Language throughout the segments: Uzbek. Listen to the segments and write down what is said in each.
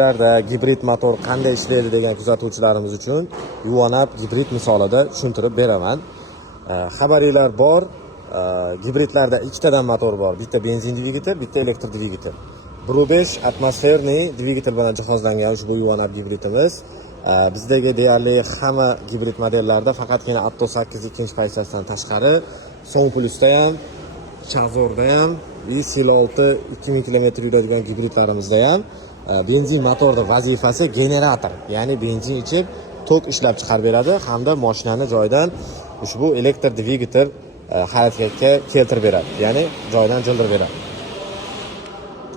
Larda gibrid motor qanday ishlaydi degan kuzatuvchilarimiz uchun Yuvanab gibrid misolida tushuntirib beraman. Xabaringlar bor. Gibridlarda ikkitadan motor bor. Bitta benzin dvigatel, bitta elektr dvigatel. 1.5 atmosferniy dvigatel bilan jihozlangan ushbu Yuvanab gibridimiz. Bizdagi deyarli hamma gibrid modellarda faqatgina Atto 8 ikkinchi paychasidan tashqari So'ng Plusda ham, Chazorda ham, Sil 6 2000 km yuradigan gibridlarimizda ham benzin motorda vazifasi generator, ya'ni benzin ichib tok ishlab chiqarib beradi hamda mashinani joydan ushbu elektr dvigatel harakatga keltirib beradi, ya'ni joydan jildirib beradi.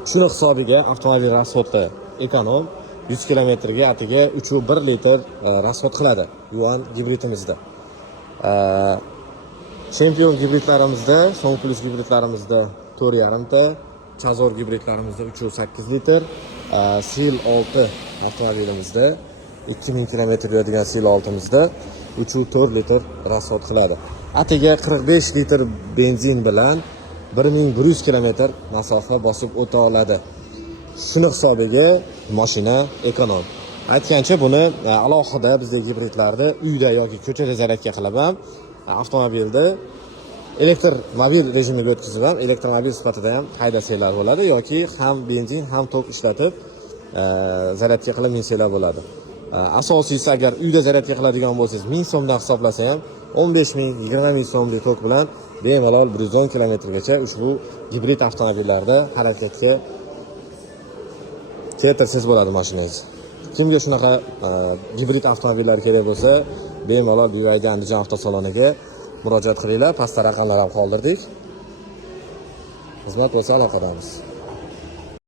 Shuni hisobiga avtomobil rasxodi ekonom 100 km ga atiga 3,1 litr rasxod qiladi Yuvan gibridimizda. Chempion gibridlarimizda, So'ng Plus gibridlarimizda 4,5 ta, Chazor gibridlarimizda 3,8 litr, Sil 6 avtomobilimizda 2000 km yuradigan Sil 6imizda 3,4 litr rasxod qiladi. Atiga 45 litr benzin bilan 1100 km masofa bosib o'ta oladi. Shuni hisobiga mashina ekonom. Aytgancha buni alohida bizdagi gibridlarda uyda yoki ko'chada zaryadga qilib ham avtomobilda elektromobil rejimiga o'tkazib ham elektromobil sifatida ham haydasanglar bo'ladi yoki ham benzin ham tok ishlatib zaryadga qilib minsanglar bo'ladi. Asosiysi agar uyda zaryadga qiladigan bo'lsangiz 1000 so'mdan hisoblasa ham 15 ming, 20 ming so'mlik tok bilan bemalol 110 km gacha ushbu gibrid avtomobillarda harakatga keltirsangiz bo'ladi mashinangizni. Kimga shunaqa gibrid avtomobillar kerak bo'lsa, bemalol BYD Andijon avtosaloniga murojaat qilinglar. Pastda raqamlar ham qoldirdik. Xizmat bo'lsa aloqadamiz.